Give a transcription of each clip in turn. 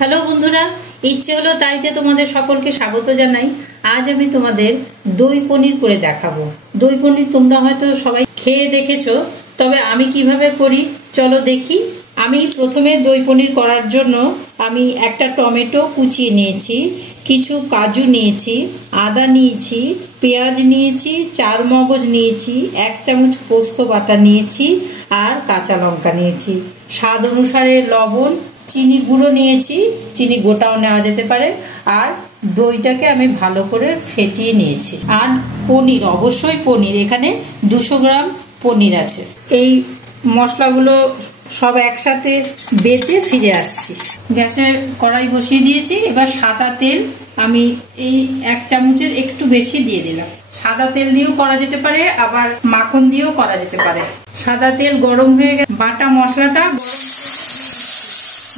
Hello বন্ধুরা, ইচ্ছে হলো তাইতে তোমাদের সকলকে স্বাগত জানাই। আজ আমি তোমাদের দই পনির করে দেখাবো। দই পনির তোমরা হয়তো সবাই খেয়ে দেখেছো, তবে আমি কিভাবে করি চলো দেখি। আমি প্রথমে দই পনির করার জন্য আমি একটা টমেটো কুচিয়ে নিয়েছি, কিছু কাজু নিয়েছি, আদা নিয়েছি, পেঁয়াজ নিয়েছি, চার মগজ নিয়েছি, 1 চামচ পোস্ত বাটা নিয়েছি আর কাঁচা লঙ্কা নিয়েছি, স্বাদ অনুসারে লবণ, চিনি গুঁড়ো নিয়েছি, চিনি গোটাও নেওয়া যেতে পারে, আর দইটাকে আমি ভালো করে ফেটিয়ে নিয়েছি। আর পনির, অবশ্যই পনির, এখানে 200 গ্রাম পনির আছে। এই মশলাগুলো সব একসাথে বেটে ফিরে আসছি। গ্যাসে কড়াই বসিয়ে দিয়েছি। এবার সাদা তেল আমি এই 1 চামচের একটু বেশি দিয়ে দিলাম। সাদা তেল দিয়েও করা যেতে পারে, আবার মাখন দিয়েও করা যেতে পারে। সাদা তেল গরম হয়ে গেছে, বাটা মশলাটা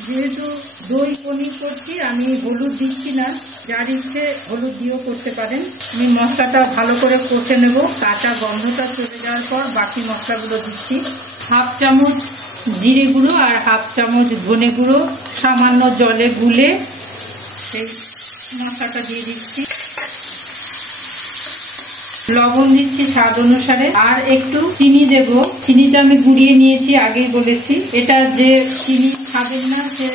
যেহেতু দই পনির করছি আমি হলুদ দিচ্ছি না, যার ইচ্ছে হলুদ দিয়েও করতে পারেন। আমি মশলাটা ভালো করে কষে নেব। কাঁচা গন্ধটা চলে যাওয়ার পর বাকি মশলাগুলো দিচ্ছি। 1/2 চামচ জিরে গুঁড়ো আর 1/2 চামচ ধনে গুঁড়ো সামান্য জলে গুলে সেই মশলাটা দিয়ে দিচ্ছি। লবণ দিচ্ছি স্বাদ অনুসারে, আর একটু চিনি দেব। চিনিটা আমি গুঁড়িয়ে নিয়েছি, আগেই বলেছি। এটা যে চিনি খাবেন না সে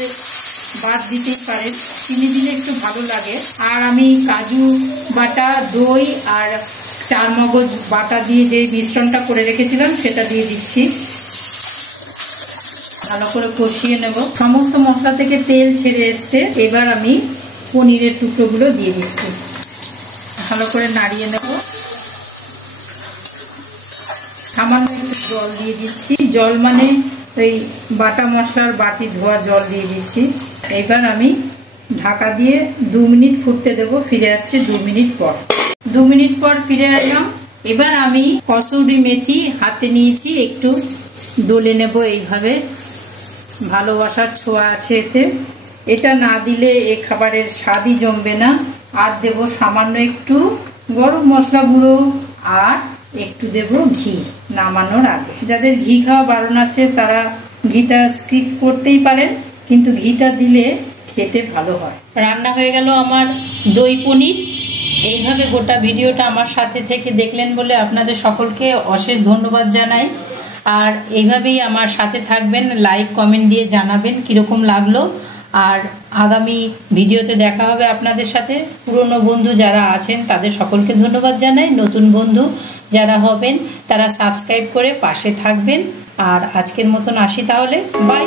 বাদ দিতেই পারেন, চিনি দিলে একটু ভালো লাগে। আর আমি কাজু বাটা, দই আর চার মগজ বাটা দিয়ে যে মিশ্রণটা করে রেখেছিলাম সেটা দিয়ে দিচ্ছি। ভালো করে কষিয়ে নেব। সমস্ত মশলা থেকে তেল ছেড়ে এসছে। এবার আমি পনিরের টুকরোগুলো দিয়ে দিচ্ছি, ভালো করে নাড়িয়ে নেব। সামান্য একটু জল দিয়ে দিচ্ছি, জল মানে ওই বাটা মশলার বাটি ধোয়া জল দিয়ে দিচ্ছি। এবার আমি ঢাকা দিয়ে 2 মিনিট ফুটতে দেব। ফিরে আসছি 2 মিনিট পর। 2 মিনিট পর ফিরে এলাম। এবার আমি কসুরি মেথি হাতে নিয়েছি, একটু ডলে নেব এইভাবে। ভালোবাসার ছোঁয়া আছে এতে, এটা না দিলে এ খাবারের স্বাদই জমবে না। আর দেব সামান্য একটু গরম মশলা গুঁড়ো, আর একটু দেব ঘি নামানোর আগে। যাদের ঘি খাওয়া বারণ আছে তারা ঘিটা স্কিপ করতেই পারেন, কিন্তু ঘিটা দিলে খেতে ভালো হয়। রান্না হয়ে গেল আমার দই পনির। এইভাবে গোটা ভিডিওটা আমার সাথে থেকে দেখলেন বলে আপনাদের সকলকে অশেষ ধন্যবাদ জানাই। আর এইভাবেই আমার সাথে থাকবেন, লাইক কমেন্ট দিয়ে জানাবেন কীরকম লাগলো। আর আগামী ভিডিওতে দেখা হবে আপনাদের সাথে। পুরনো বন্ধু যারা আছেন তাদের সকলকে ধন্যবাদ জানাই। নতুন বন্ধু যারা হবেন তারা সাবস্ক্রাইব করে পাশে থাকবেন। আর আজকের মতন আসি তাহলে, বাই।